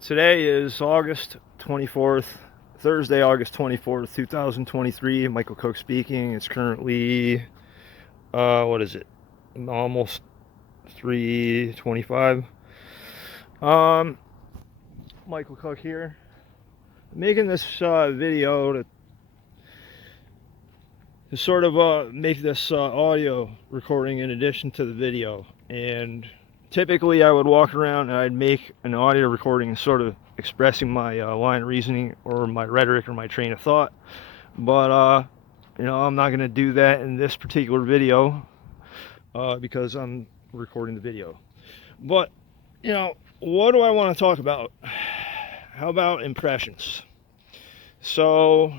Today is August 24th, Thursday, August 24th, 2023. Michael Cook speaking. It's currently, what is it? Almost 3:25. Um, Michael Cook here. I'm making this video to sort of make this audio recording in addition to the video. And typically I would walk around and I'd make an audio recording sort of expressing my line of reasoning or my rhetoric or my train of thought. But, I'm not going to do that in this particular video because I'm recording the video. But, what do I want to talk about? How about impressions? So,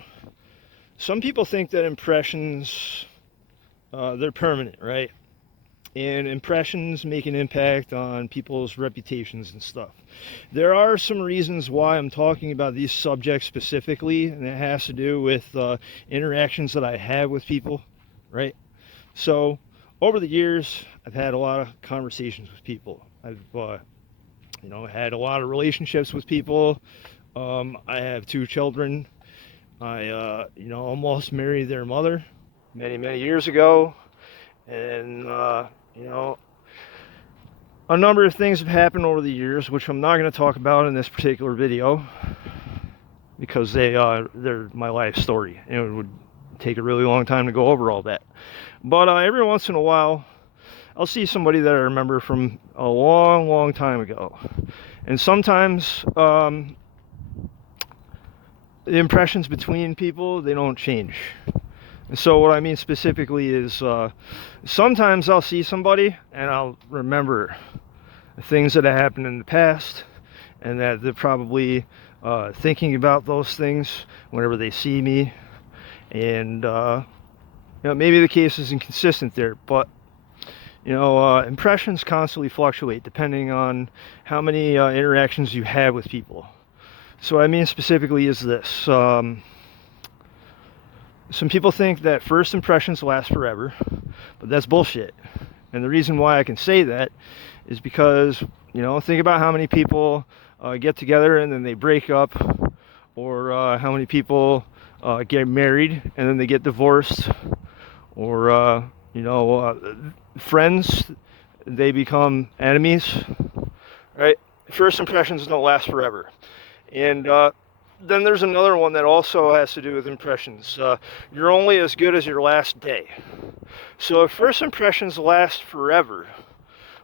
some people think that impressions, they're permanent, right? And impressions make an impact on people's reputations and stuff. There are some reasons why I'm talking about these subjects specifically, and it has to do with interactions that I have with people, right? So, over the years, I've had a lot of conversations with people. I've, had a lot of relationships with people. I have two children. I, almost married their mother many, many years ago. And, a number of things have happened over the years, which I'm not going to talk about in this particular video because they're my life story. And it would take a really long time to go over all that. But every once in a while, I'll see somebody that I remember from a long, long time ago. And sometimes the impressions between people, they don't change. And so what I mean specifically is sometimes I'll see somebody and I'll remember things that have happened in the past, and that they're probably thinking about those things whenever they see me. And maybe the case isn't consistent there, but impressions constantly fluctuate depending on how many interactions you have with people. So what I mean specifically is this. Some people think that first impressions last forever, but that's bullshit. And the reason why I can say that is because, think about how many people get together and then they break up, or how many people get married and then they get divorced, or, friends, they become enemies, right? First impressions don't last forever. And then there's another one that also has to do with impressions. You're only as good as your last day. So if first impressions last forever,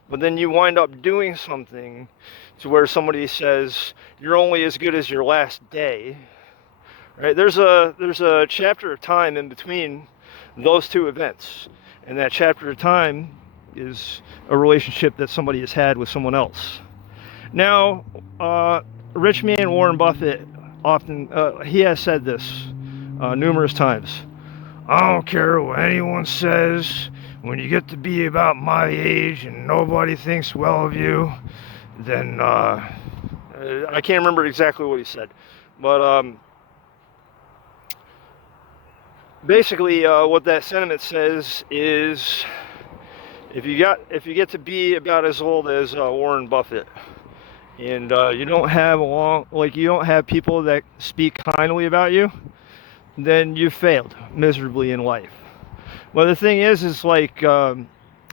but then you wind up doing something to where somebody says you're only as good as your last day, right? There's a chapter of time in between those two events, and that chapter of time is a relationship that somebody has had with someone else. Now, rich man Warren Buffett often, he has said this numerous times. I don't care what anyone says. When you get to be about my age and nobody thinks well of you, then I can't remember exactly what he said, but basically what that sentiment says is if you get to be about as old as Warren Buffett, and you don't have people that speak kindly about you, then you've failed miserably in life. Well, the thing is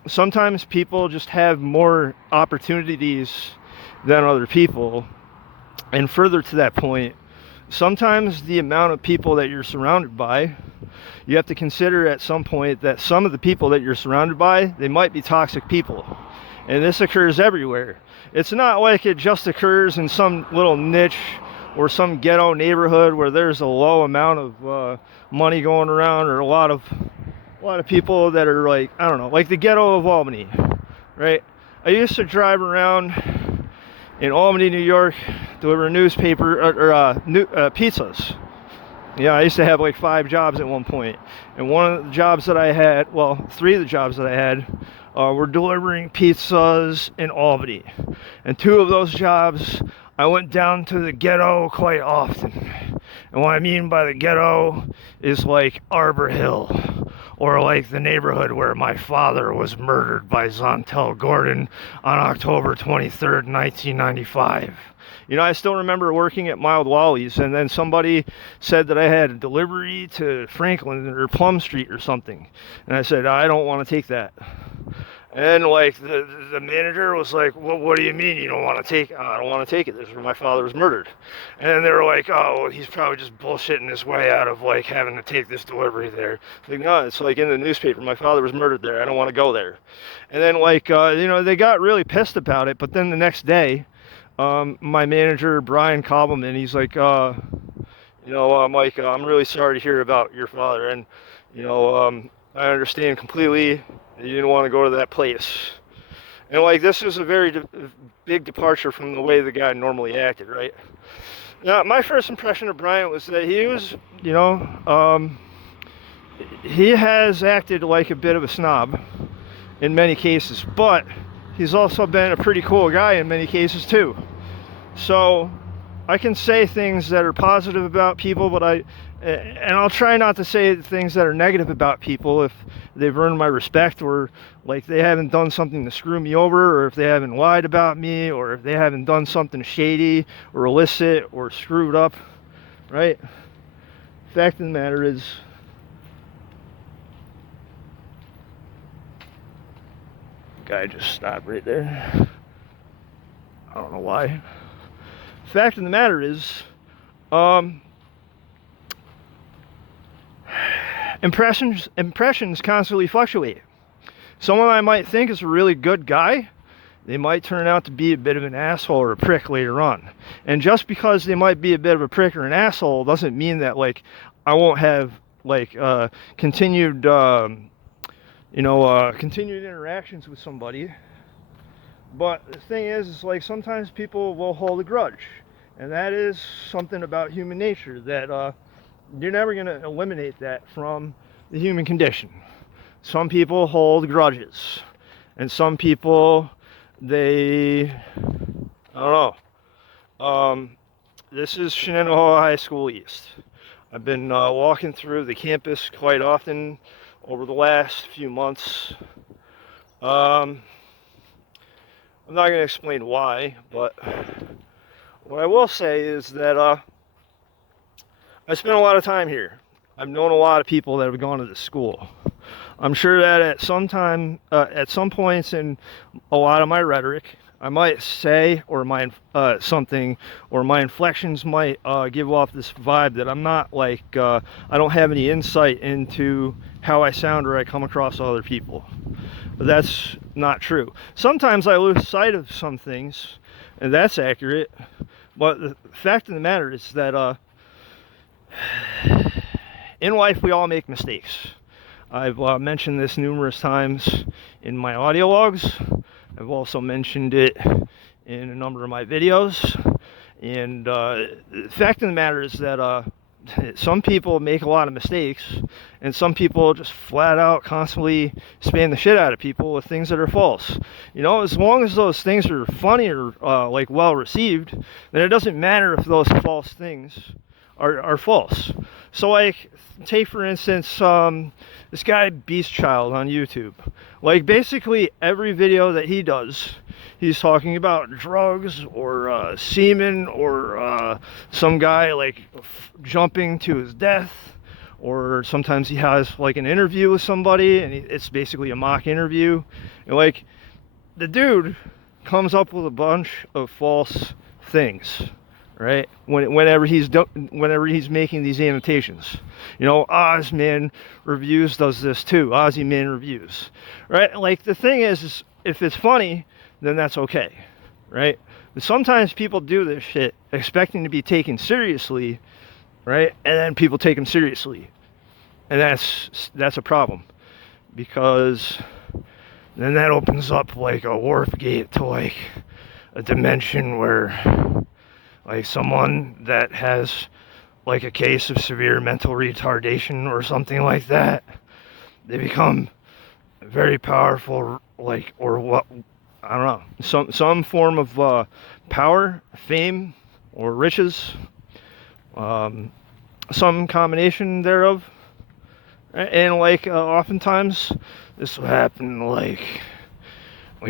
sometimes people just have more opportunities than other people. And further to that point, sometimes the amount of people that you're surrounded by, you have to consider at some point that some of the people that you're surrounded by, they might be toxic people. And this occurs everywhere. It's not like it just occurs in some little niche or some ghetto neighborhood where there's a low amount of money going around, or a lot of people that are like the ghetto of Albany, right? I used to drive around in Albany, New York, deliver newspaper or pizzas. Yeah, I used to have like 5 jobs at one point, and one of the jobs that I had, well, 3 of the jobs that I had were delivering pizzas in Albany, and 2 of those jobs I went down to the ghetto quite often. And what I mean by the ghetto is like Arbor Hill, or like the neighborhood where my father was murdered by Zontel Gordon on October 23rd, 1995. You know, I still remember working at Mild Wally's, and then somebody said that I had a delivery to Franklin or Plum Street or something. And I said, I don't want to take that. And like the manager was like, well, what do you mean you don't want to take it? I don't want to take it. This is where my father was murdered. And then they were like, oh, well, he's probably just bullshitting his way out of like having to take this delivery there. Like, no, it's like in the newspaper. My father was murdered there. I don't want to go there. And then like, you know, they got really pissed about it. But then the next day, my manager, Brian Cobbleman, he's like, you know, Mike, I'm really sorry to hear about your father. And, you know, I understand completely that you didn't want to go to that place. And like, this is a very big departure from the way the guy normally acted, right? Now, my first impression of Brian was that he was, you know, he has acted like a bit of a snob in many cases, but he's also been a pretty cool guy in many cases too. So I can say things that are positive about people, but I'll try not to say things that are negative about people if they've earned my respect, or like they haven't done something to screw me over, or if they haven't lied about me, or if they haven't done something shady or illicit or screwed up, right? Fact of the matter is, guy just stopped right there. I don't know why. Fact of the matter is, impressions constantly fluctuate. Someone I might think is a really good guy, they might turn out to be a bit of an asshole or a prick later on. And just because they might be a bit of a prick or an asshole doesn't mean that like I won't have like continued continued interactions with somebody. But the thing is like sometimes people will hold a grudge, and that is something about human nature that you're never going to eliminate that from the human condition. Some people hold grudges, and some people, I don't know. This is Shenandoah High School East. I've been walking through the campus quite often over the last few months. I'm not going to explain why, but what I will say is that I spent a lot of time here. I've known a lot of people that have gone to this school. I'm sure that at some points in a lot of my rhetoric, I might say something, or my inflections might give off this vibe that I'm not like, I don't have any insight into how I sound or I come across to other people. But that's not true. Sometimes I lose sight of some things, and that's accurate. But the fact of the matter is that in life we all make mistakes. I've mentioned this numerous times in my audio logs. I've also mentioned it in a number of my videos. And the fact of the matter is that some people make a lot of mistakes, and some people just flat out constantly spam the shit out of people with things that are false. You know, as long as those things are funny or like well received, then it doesn't matter if those false things are false. So like, take for instance this guy Beast Child on YouTube. Like basically every video that he does, he's talking about drugs or semen or some guy like jumping to his death, or sometimes he has like an interview with somebody and it's basically a mock interview. And like the dude comes up with a bunch of false things, right? Whenever he's making these annotations, you know, Ozman Reviews does this too. Ozzy Man Reviews, right? Like the thing is if it's funny, then that's okay, right? But sometimes people do this shit expecting to be taken seriously, right? And then people take them seriously, and that's a problem, because then that opens up like a warp gate to like a dimension where like someone that has like a case of severe mental retardation or something like that, they become very powerful, like, or what, I don't know, some form of power, fame, or riches, some combination thereof, And like oftentimes, this will happen to like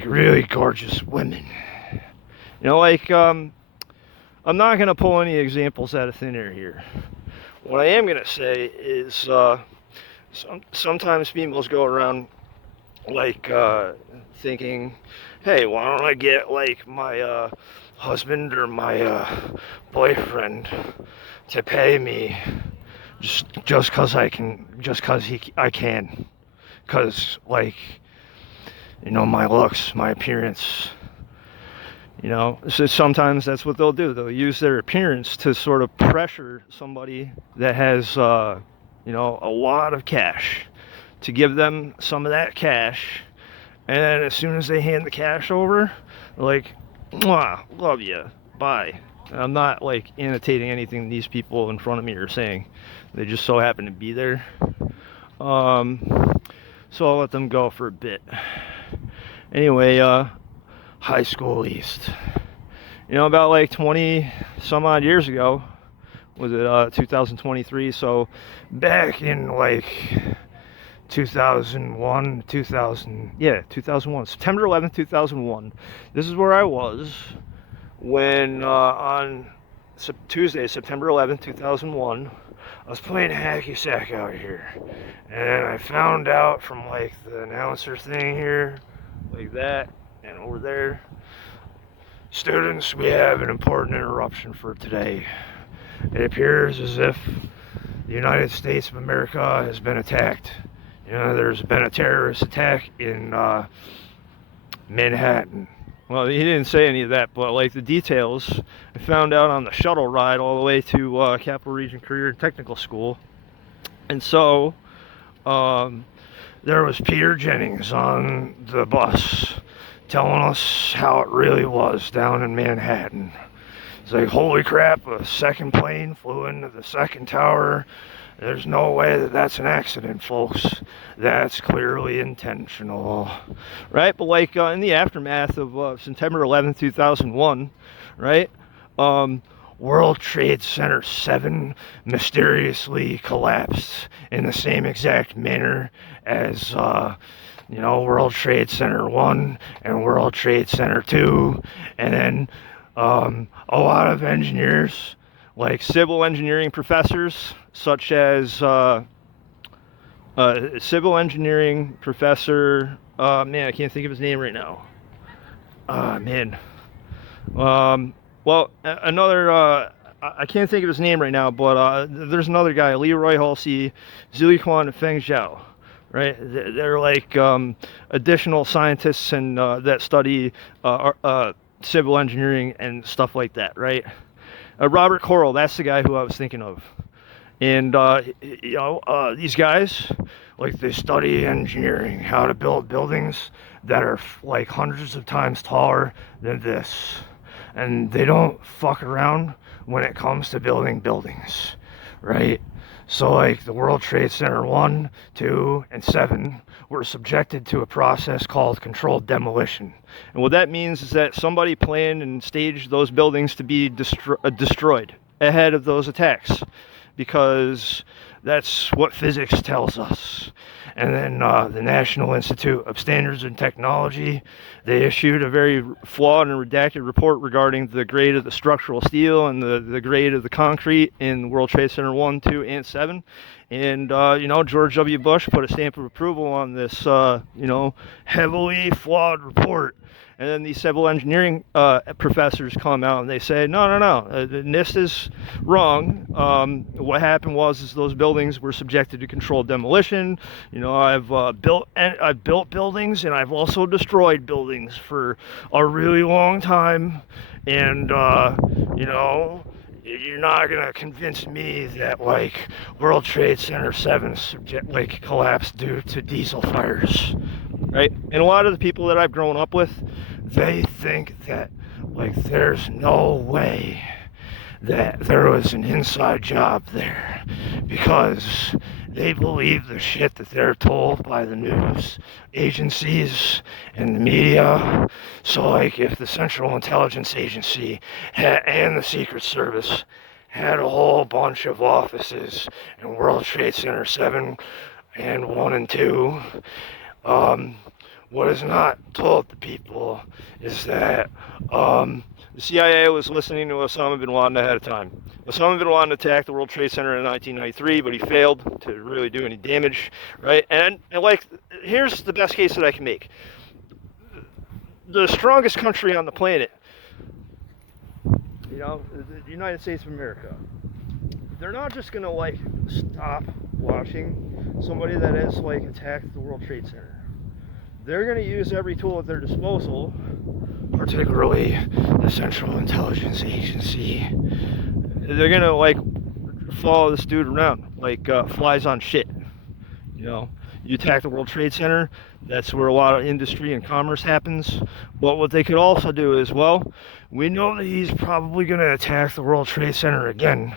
really gorgeous women. You know, like I'm not gonna pull any examples out of thin air here. What I am gonna say is sometimes females go around like thinking, hey, why don't I get like my husband or my boyfriend to pay me just cause I can, just cause I can, cause like, you know, my looks, my appearance. You know, so sometimes that's what they'll do. They'll use their appearance to sort of pressure somebody that has, you know, a lot of cash, to give them some of that cash. And then as soon as they hand the cash over, they're like, mwah, love you, bye. And I'm not like annotating anything these people in front of me are saying. They just so happen to be there. So I'll let them go for a bit. Anyway, high school East. You know, about like 20 some odd years ago, was it 2023? So back in like 2001, 2001, September 11th, 2001. This is where I was when on Tuesday, September 11th, 2001, I was playing hacky sack out here. And I found out from like the announcer thing here, like that, and over there, students, we have an important interruption for today. It appears as if the United States of America has been attacked. You know, there's been a terrorist attack in Manhattan. Well, he didn't say any of that, but like the details, I found out on the shuttle ride all the way to Capital Region Career and Technical School. And so, there was Peter Jennings on the bus telling us how it really was down in Manhattan. It's like, holy crap, a second plane flew into the second tower. There's no way that that's an accident, folks. That's clearly intentional, right? But like in the aftermath of September 11th, 2001, right? World Trade Center 7 mysteriously collapsed in the same exact manner as, you know, World Trade Center 1 and World Trade Center 2. And then a lot of engineers, like civil engineering professors, such as civil engineering professor, man, I can't think of his name right now. Man. Well, another, I can't think of his name right now, but there's another guy, Leroy Halsey, Ziliquan, and Feng Zhao, right? They're like additional scientists and that study civil engineering and stuff like that, right? Robert Coral, that's the guy who I was thinking of. And, you know, these guys, like, they study engineering, how to build buildings that are like hundreds of times taller than this. And they don't fuck around when it comes to building buildings, right? So like the World Trade Center 1, 2, and 7 were subjected to a process called controlled demolition. And what that means is that somebody planned and staged those buildings to be destroyed ahead of those attacks, because that's what physics tells us. And then the National Institute of Standards and Technology, they issued a very flawed and redacted report regarding the grade of the structural steel and the grade of the concrete in World Trade Center 1, 2, and 7. And, you know, George W. Bush put a stamp of approval on this, you know, heavily flawed report. And then these civil engineering professors come out and they say, no, NIST is wrong. What happened was those buildings were subjected to controlled demolition. You know, I've built buildings and I've also destroyed buildings for a really long time. And, you know, you're not gonna convince me that like World Trade Center 7 collapsed due to diesel fires, right? And a lot of the people that I've grown up with, they think that like there's no way that there was an inside job there, because they believe the shit that they're told by the news agencies and the media. So like if the Central Intelligence Agency and the Secret Service had a whole bunch of offices in World Trade Center 7, And 1 and 2, um, what is not told to people is that the CIA was listening to Osama bin Laden ahead of time. Osama bin Laden attacked the World Trade Center in 1993, but he failed to really do any damage, right? And like, here's the best case that I can make. The strongest country on the planet, the United States of America, they're not just gonna like stop watching somebody that has like attacked the World Trade Center. They're gonna use every tool at their disposal, particularly the Central Intelligence Agency. They're gonna like follow this dude around like flies on shit. You attack the World Trade Center, that's where a lot of industry and commerce happens. But what they could also do is, well, we know that he's probably going to attack the World Trade Center again.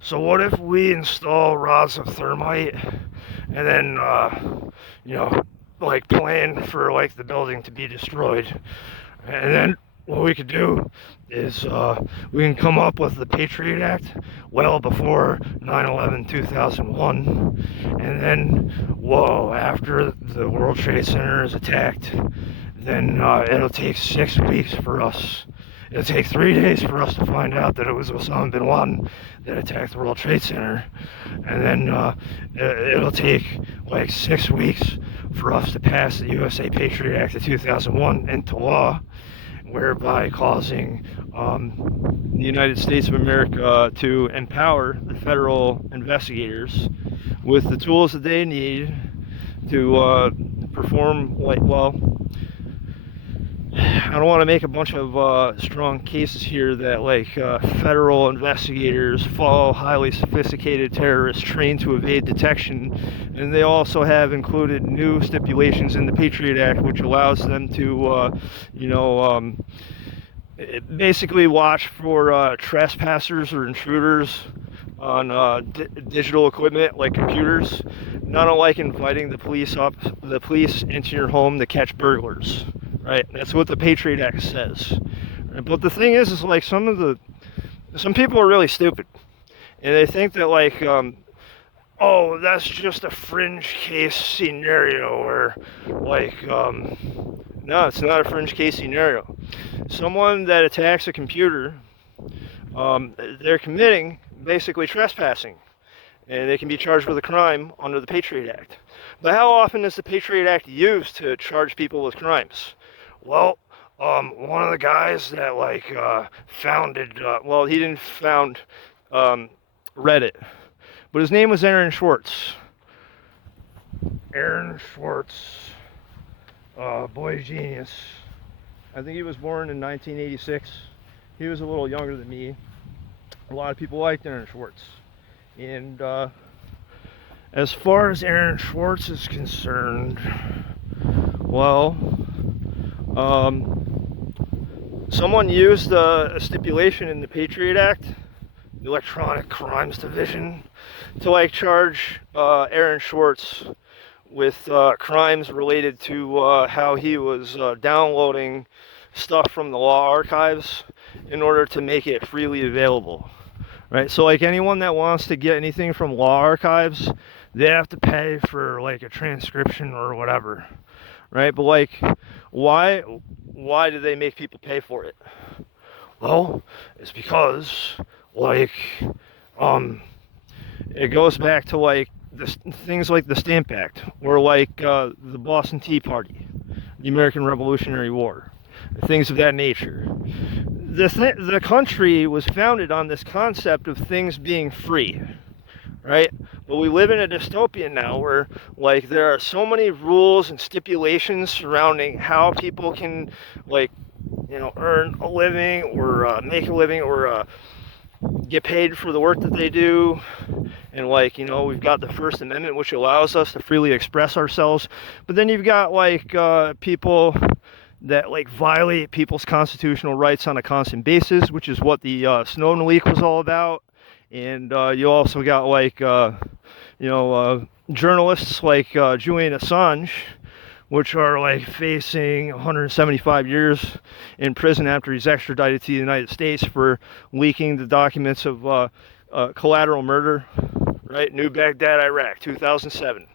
So what if we install rods of thermite and then, like plan for like the building to be destroyed. And then what we could do is we can come up with the Patriot Act well before 9/11/2001, and then after the World Trade Center is attacked, then it'll take 6 weeks for us. It'll take 3 days for us to find out that it was Osama bin Laden that attacked the World Trade Center, and then it'll take like 6 weeks for us to pass the USA Patriot Act of 2001 into law, whereby causing the United States of America to empower the federal investigators with the tools that they need to perform, I don't want to make a bunch of strong cases here that federal investigators follow highly sophisticated terrorists trained to evade detection, and they also have included new stipulations in the Patriot Act which allows them to basically watch for trespassers or intruders on digital equipment like computers, not unlike inviting the police into your home to catch burglars. Right, that's what the Patriot Act says. Right? But the thing is like some people are really stupid, and they think that that's just a fringe case scenario, or no, it's not a fringe case scenario. Someone that attacks a computer, they're committing basically trespassing, and they can be charged with a crime under the Patriot Act. But how often is the Patriot Act used to charge people with crimes? Well, one of the guys that founded, he didn't found Reddit, but his name was Aaron Swartz. Aaron Swartz, boy genius. I think he was born in 1986. He was a little younger than me. A lot of people liked Aaron Swartz. And as far as Aaron Swartz is concerned, someone used a stipulation in the Patriot Act, the Electronic Crimes Division, to charge Aaron Swartz with crimes related to how he was downloading stuff from the law archives in order to make it freely available. Right, so anyone that wants to get anything from law archives, they have to pay for a transcription or whatever. Right, but why do they make people pay for it? Well, it's because it goes back to things like the Stamp Act, or the Boston Tea Party, the American Revolutionary War, things of that nature. The country was founded on this concept of things being free, right? But we live in a dystopia now where there are so many rules and stipulations surrounding how people can earn a living, or make a living, or get paid for the work that they do. And we've got the First Amendment, which allows us to freely express ourselves, but then you've got people that violate people's constitutional rights on a constant basis, which is what the Snowden leak was all about. And you also got journalists like Julian Assange, which are facing 175 years in prison after he's extradited to the United States for leaking the documents of collateral murder, right? New Baghdad, Iraq, 2007.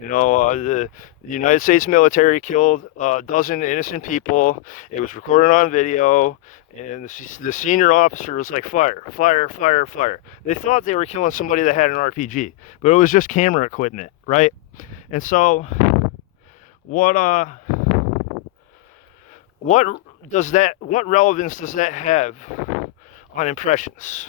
You know, the United States military killed a dozen innocent people. It was recorded on video, and the senior officer was like, fire, fire, fire, fire. They thought they were killing somebody that had an RPG, but it was just camera equipment, right? And so, what what relevance does that have on impressions?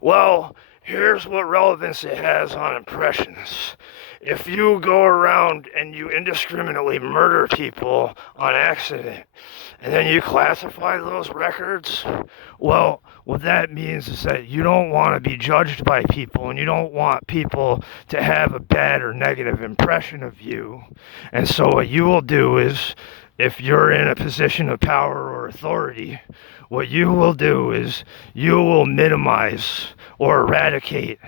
Well, here's what relevance it has on impressions. If you go around and you indiscriminately murder people on accident, and then you classify those records, well, what that means is that you don't want to be judged by people, and you don't want people to have a bad or negative impression of you. And so what you will do is, if you're in a position of power or authority, what you will do is you will minimize or eradicate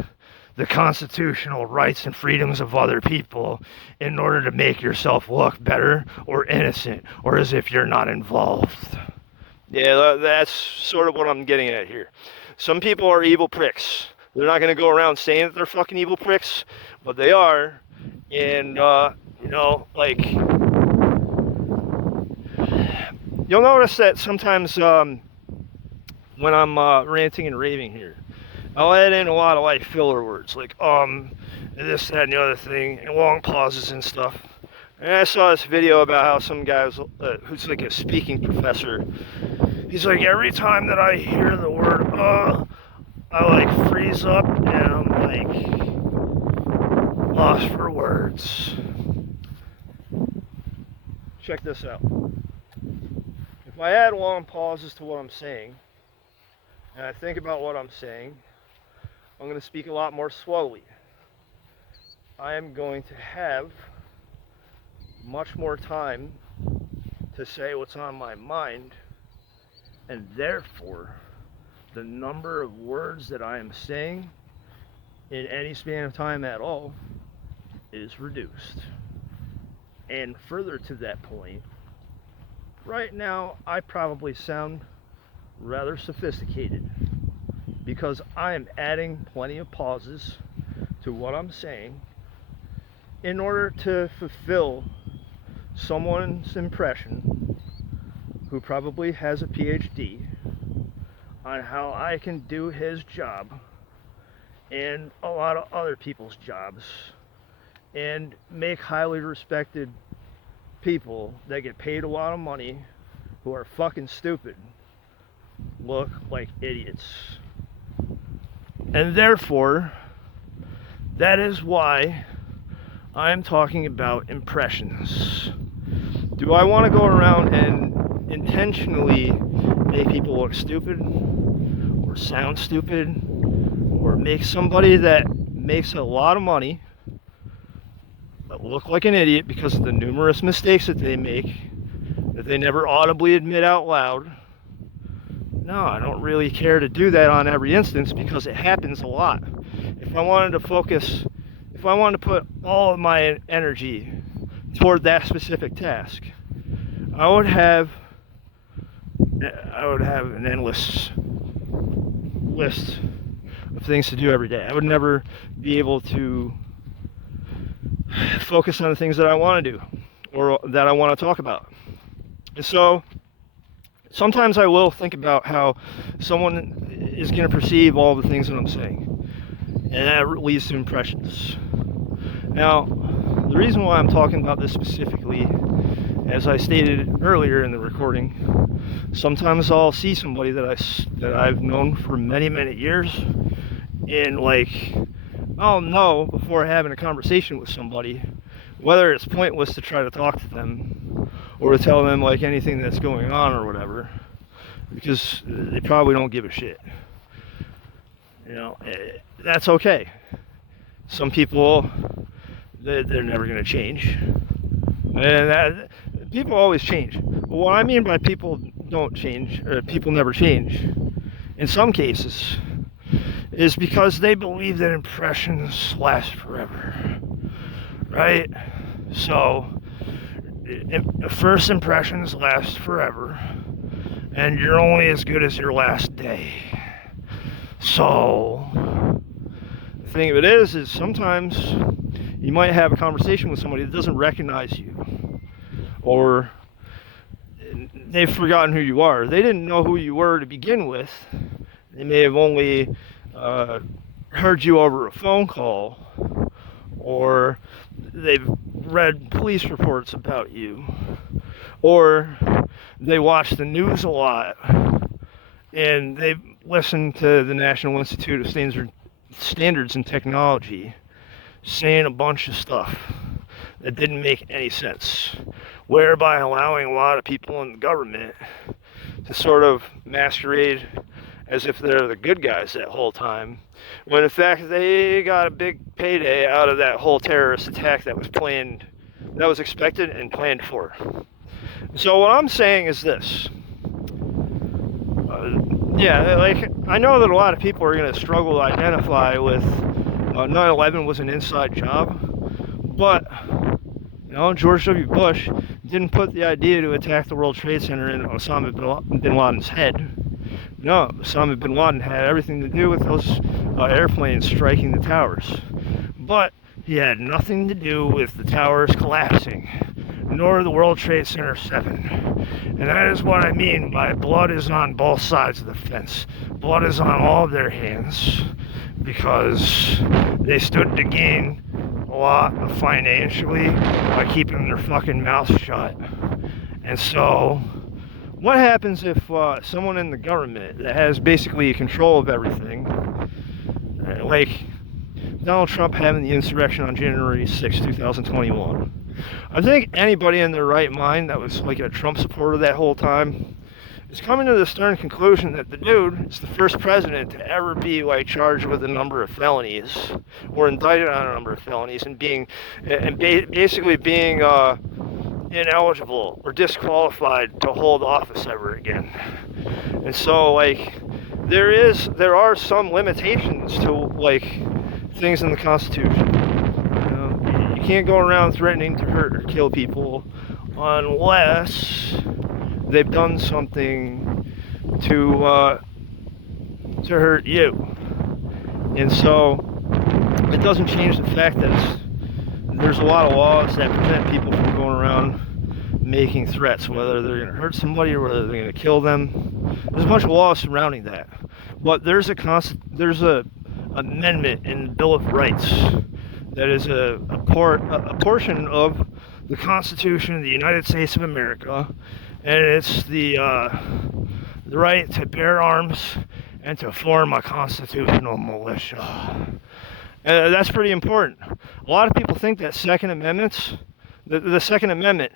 the constitutional rights and freedoms of other people in order to make yourself look better or innocent or as if you're not involved. Yeah, that's sort of what I'm getting at here. Some people are evil pricks. They're not going to go around saying that they're fucking evil pricks, but they are. And, you know, like, you'll notice that sometimes when I'm ranting and raving here, I'll add in a lot of like filler words like this, that, and the other thing, and long pauses and stuff. And I saw this video about how some guy was, who's like a speaking professor. He's like, every time that I hear the word I like freeze up and I'm like lost for words. Check this out. If I add long pauses to what I'm saying, and I think about what I'm saying, I'm going to speak a lot more slowly. I am going to have much more time to say what's on my mind, and therefore, the number of words that I am saying in any span of time at all is reduced. And further to that point, right now I probably sound rather sophisticated because I am adding plenty of pauses to what I'm saying in order to fulfill someone's impression who probably has a PhD on how I can do his job and a lot of other people's jobs and make highly respected people that get paid a lot of money who are fucking stupid look like idiots. And therefore, that is why I'm talking about impressions. Do I want to go around and intentionally make people look stupid or sound stupid or make somebody that makes a lot of money but look like an idiot because of the numerous mistakes that they make that they never audibly admit out loud? No, I don't really care to do that on every instance because it happens a lot. If I wanted to focus, if I wanted to put all of my energy toward that specific task, I would have an endless list of things to do every day. I would never be able to focus on the things that I want to do or that I want to talk about. And so sometimes I will think about how someone is going to perceive all the things that I'm saying, and that leads to impressions. Now, the reason why I'm talking about this specifically, as I stated earlier in the recording, sometimes I'll see somebody that I've known for many, many years, and like, I'll know before having a conversation with somebody whether it's pointless to try to talk to them or to tell them like anything that's going on or whatever, because they probably don't give a shit. You know, that's okay. Some people, they're never going to change, and people always change. But what I mean by people don't change, or people never change, in some cases, is because they believe that impressions last forever, right? So, first impressions last forever, and you're only as good as your last day. So, the thing of it is sometimes You might have a conversation with somebody that doesn't recognize you, or they've forgotten who you are. They didn't know who you were to begin with. They may have only heard you over a phone call, or they've read police reports about you, or they watch the news a lot, and they've listened to the National Institute of Standards and Technology saying a bunch of stuff that didn't make any sense, whereby allowing a lot of people in the government to sort of masquerade as if they're the good guys that whole time, when in fact they got a big payday out of that whole terrorist attack that was expected and planned for. So what I'm saying is this. I know that a lot of people are going to struggle to identify with 9/11 was an inside job, but George W. Bush didn't put the idea to attack the World Trade Center in Osama bin Laden's head. No, Osama bin Laden had everything to do with those airplanes striking the towers. But he had nothing to do with the towers collapsing, nor the World Trade Center 7. And that is what I mean by blood is on both sides of the fence. Blood is on all of their hands, because they stood to gain a lot financially by keeping their fucking mouths shut. And so, what happens if someone in the government that has basically control of everything, like Donald Trump having the insurrection on January 6, 2021, I think anybody in their right mind that was like a Trump supporter that whole time is coming to the stern conclusion that the dude is the first president to ever be like charged with a number of felonies or indicted on a number of felonies and basically being ineligible or disqualified to hold office ever again. And so there are some limitations to like things in the Constitution. You can't go around threatening to hurt or kill people unless they've done something to hurt you. And so it doesn't change the fact that there's a lot of laws that prevent people from going around making threats, whether they're going to hurt somebody or whether they're going to kill them. There's a bunch of laws surrounding that. But there's a amendment in the Bill of Rights that is a portion of the Constitution of the United States of America, and it's the right to bear arms and to form a constitutional militia. And that's pretty important. A lot of people think that the Second Amendment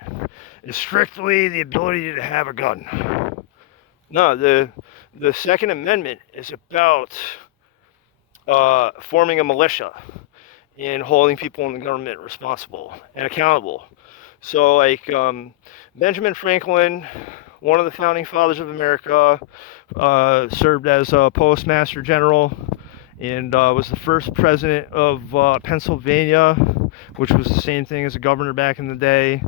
is strictly the ability to have a gun. No, the Second Amendment is about forming a militia and holding people in the government responsible and accountable. So Benjamin Franklin, one of the founding fathers of America, served as a postmaster general and was the first president of Pennsylvania, which was the same thing as a governor back in the day.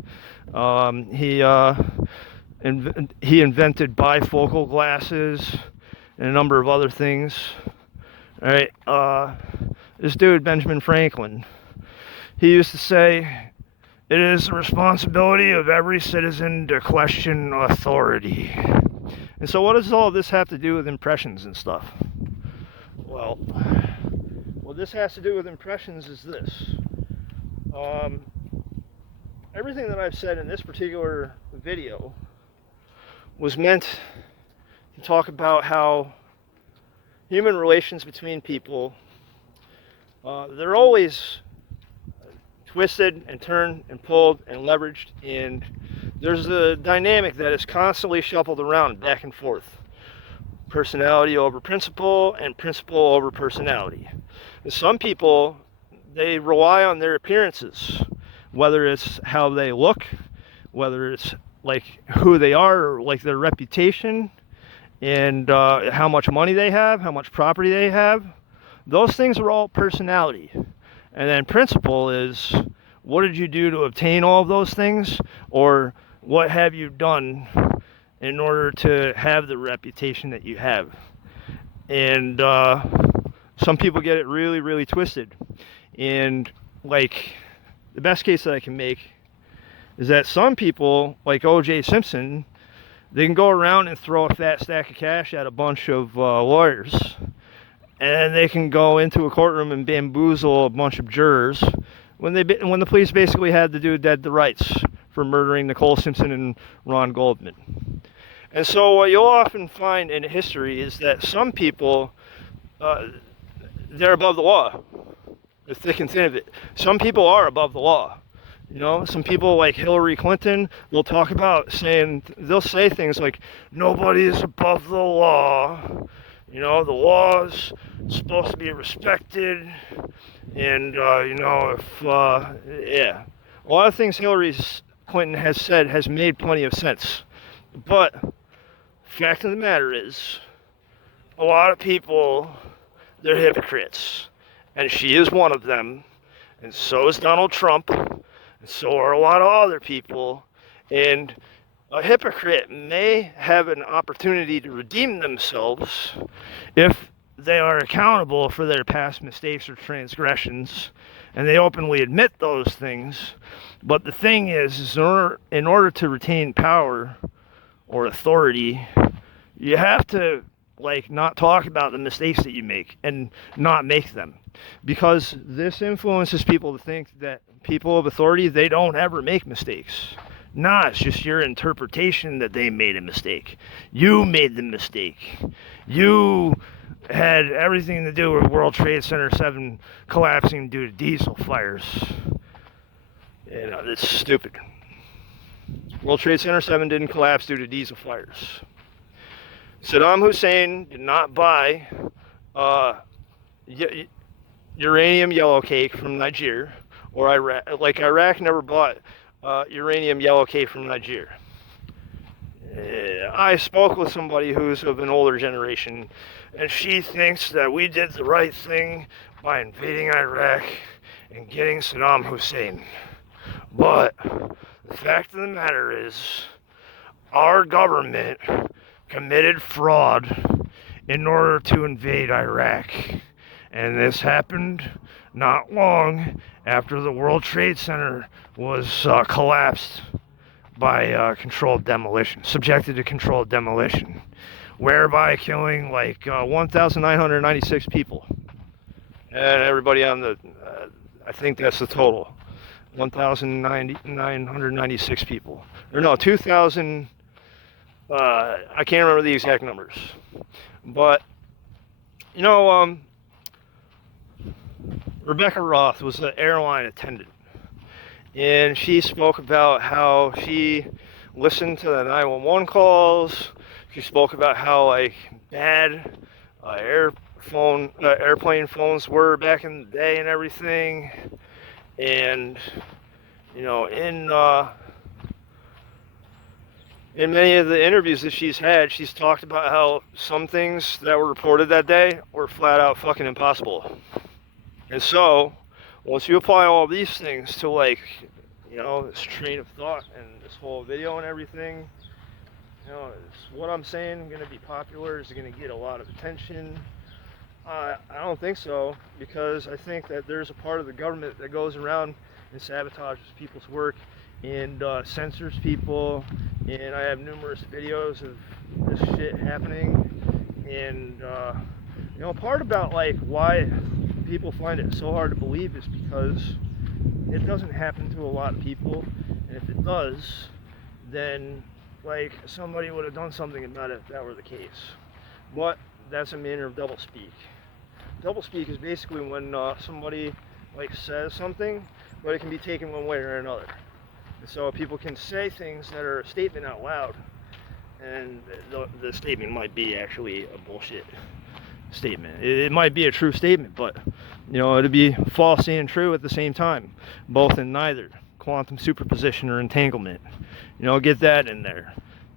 He invented bifocal glasses and a number of other things. All right, this dude, Benjamin Franklin, he used to say, "It is the responsibility of every citizen to question authority." And so what does all this have to do with impressions and stuff? Well, what this has to do with impressions is this. Everything that I've said in this particular video was meant to talk about how human relations between people, they're always twisted and turned and pulled and leveraged, and there's a dynamic that is constantly shuffled around back and forth. Personality over principle and principle over personality. And some people, they rely on their appearances, whether it's how they look, whether it's like who they are, or like their reputation, and how much money they have, how much property they have. Those things are all personality. And then principle is, what did you do to obtain all of those things, or what have you done in order to have the reputation that you have? And some people get it really, really twisted. And like the best case that I can make is that some people, like O.J. Simpson, they can go around and throw a fat stack of cash at a bunch of lawyers, and they can go into a courtroom and bamboozle a bunch of jurors when the police basically had the dude dead to rights for murdering Nicole Simpson and Ron Goldman. And so what you'll often find in history is that some people, they're above the law. The thick and thin of it. Some people are above the law. You know, some people like Hillary Clinton, they'll say things like, nobody is above the law. You know, the law's supposed to be respected. And, yeah. A lot of things Hillary Clinton has said has made plenty of sense. But, fact of the matter is, a lot of people, they're hypocrites. And she is one of them. And so is Donald Trump. And so are a lot of other people. And a hypocrite may have an opportunity to redeem themselves if they are accountable for their past mistakes or transgressions, and they openly admit those things. But the thing is in order to retain power or authority, you have to not talk about the mistakes that you make and not make them, because this influences people to think that people of authority, they don't ever make mistakes. Nah, it's just your interpretation that they made a mistake. You made the mistake. You had everything to do with World Trade Center 7 collapsing due to diesel fires. You know, it's stupid. World Trade Center 7 didn't collapse due to diesel fires. Saddam Hussein did not buy uranium yellow cake from Nigeria, or Iraq. Like Iraq never bought uranium yellow cake from Nigeria. I spoke with somebody who's of an older generation, and she thinks that we did the right thing by invading Iraq and getting Saddam Hussein. But the fact of the matter is, our government committed fraud in order to invade Iraq. And this happened not long after the World Trade Center was collapsed by controlled demolition, subjected to controlled demolition, whereby killing 1,996 people. And everybody on the, I think that's the total, 1,996 people. Or no, 2,000, I can't remember the exact numbers. But, you know, Rebecca Roth was an airline attendant, and she spoke about how she listened to the 911 calls. She spoke about how bad airplane phones were back in the day and everything. And you know, in many of the interviews that she's had, she's talked about how some things that were reported that day were flat out fucking impossible. And so, once you apply all these things to this train of thought and this whole video and everything, is what I'm saying going to be popular? Is it going to get a lot of attention? I don't think so, because I think that there's a part of the government that goes around and sabotages people's work and censors people, and I have numerous videos of this shit happening. And part about why people find it so hard to believe is because it doesn't happen to a lot of people, and if it does, then somebody would have done something about it if that were the case. But that's a manner of doublespeak. Doublespeak is basically when somebody says something, but it can be taken one way or another. And so people can say things that are a statement out loud, and the statement might be actually a bullshit statement. It might be a true statement, but it'd be false and true at the same time, both in neither. Quantum superposition or entanglement. Get that in there.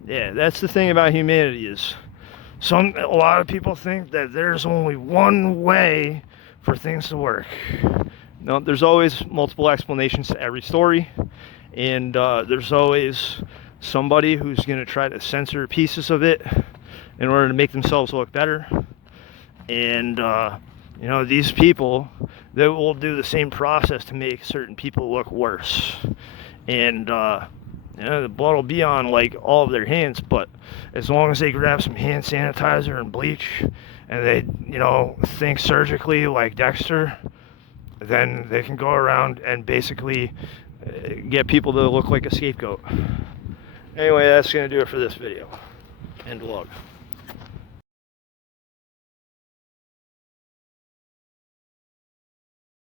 Yeah, that's the thing about humanity is a lot of people think that there's only one way for things to work. No, there's always multiple explanations to every story, and there's always somebody who's going to try to censor pieces of it in order to make themselves look better. And these people, they will do the same process to make certain people look worse. And the blood will be on like all of their hands, but as long as they grab some hand sanitizer and bleach and they, think surgically like Dexter, then they can go around and basically get people to look like a scapegoat. Anyway, that's going to do it for this video. End vlog.